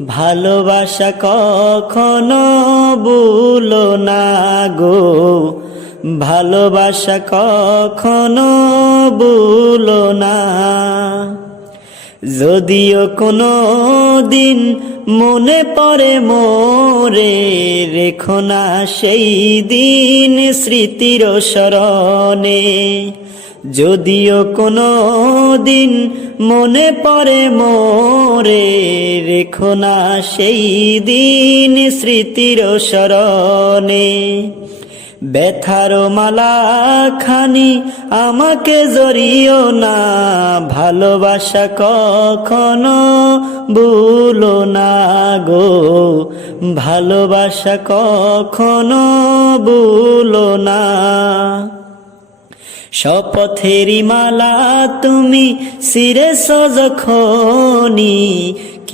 ভালোবাসা কখনো ভুলো না গো। ভালোবাসা কখনো ভুলো না। যদিও কোনো দিন মনে পড়ে মোরে, রেখো না সেই দিন স্মৃতির স্মরণে। যদিও কোনো দিন মনে পড়ে মোরে, রেখো না সেই দিন স্মৃতির স্মরণে। ব্যথার মালা খানি আমাকে জড়িও না, ভালোবাসা কখনো ভুলো না গো। ভালোবাসা কখনো ভুলো না। শপথেরি মালা তুমি সিরে সজখনি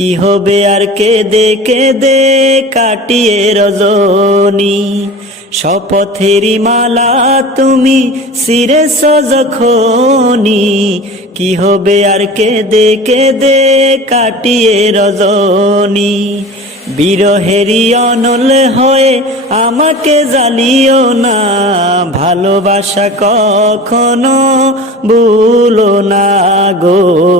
কি হবে আর কে দে দে কাটিয়ে রজনী? শপথেরি মালা তুমি সিরে সজখনি কি হবে আর কে দে দে কাটিয়ে রজনী? বিরহেরি অনল হয়ে আমাকে জ্বালিও না। ভালোবাসা কখনো ভুলো না গো।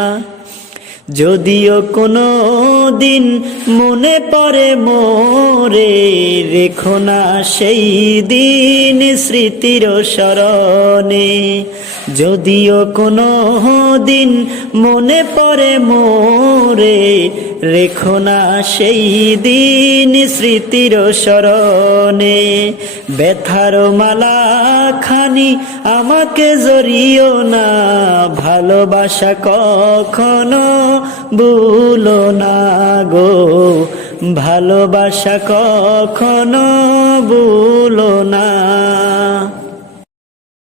যদিও কোনো দিন মনে পড়ে মোরে, রেখো না সেই দিন স্মৃতির স্মরণে। যদিও কোনো দিন মনে পড়ে মোরে, রেখো না সেই দিন স্মৃতির স্মরণে। ব্যথার মালা খানি আমাকে জড়িও না, ভালোবাসা কখনো ভুলো না গো। ভালোবাসা কখনো ভুলো না।